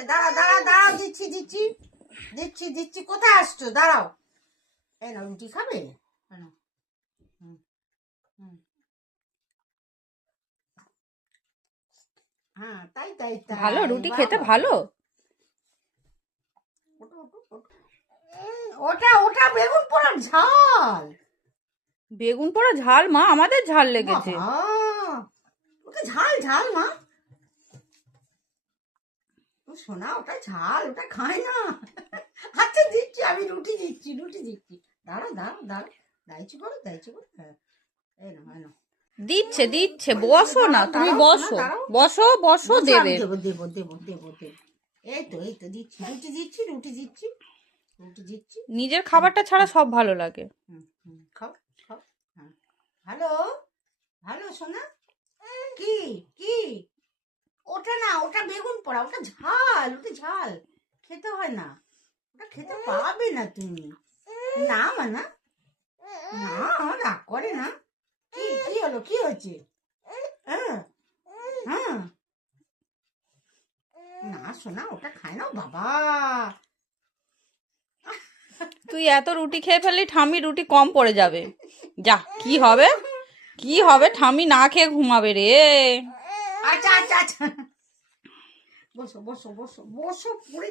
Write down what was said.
আচ্ছা দাঁড়াও দাঁড়াও দাঁড়াও, দিচ্ছি দিচ্ছি দিচ্ছি দিচ্ছি। কোথায় আসছো? দাঁড়াও। এই না, রুটি খাবে? হুম হুম। হ্যাঁ, তাই তাই ভালো, তাই, রুটি বাহ খেতে বাহ ভালো। বাহ। ওঠো, ওঠো, ওঠো। ওটা ওটা বেগুন পোড়ার ঝাল। বেগুন পোড়া ঝাল? মা, আমাদের ঝাল লেগেছে। বাবা, ওটা ঝাল ঝাল মা। ও সোনা, ওটা ঝাল, ওটা খায় না। আচ্ছা দিচ্ছি, আমি রুটি দিচ্ছি রুটি দিচ্ছি। দাঁড়াও দাঁড়াও দাঁড়াও, দাইছি করো দাইছি করো। হ্যাঁ, এই না হয় না। দিচ্ছে দিচ্ছে, বসো না, দাঁড়াও তুমি দাঁড়াও সোনা, বসো। দাঁড়াও। বসো বসো, বসো, আমি দেবে। দেবো দেবো দেবো দেবো দেবো। এই তো দিচ্ছি রুটি দিচ্ছি রুটি দিচ্ছি রুটি দিচ্ছি। নিজের হুম খাবারটা ছাড়া হুম সব ভালো লাগে। খাও খাও। হ্যাঁ, ভালো ভালো সোনা। কি কি? ওটা না, ওটা বেগুন পোড়া, ওটা ঝাল, ওটা ঝাল, খেতে হয় না। ওটা খেতে পাবে না তুমি। না মানা, না, রাগ করে না। কি কি হলো, কি হয়েছে? হ্যাঁ হ্যাঁ, না শোনা, ওটা খায় না বাবা। তুই এত রুটি খেয়ে ফেললি, ঠাম্মি রুটি কম পড়ে যাবে। যা, কি হবে? কি হবে? ঠাম্মি না খেয়ে ঘুমাবে রে। আচ্ছা আচ্ছা আচ্ছা, বসো বসো বসো বসো, পুরি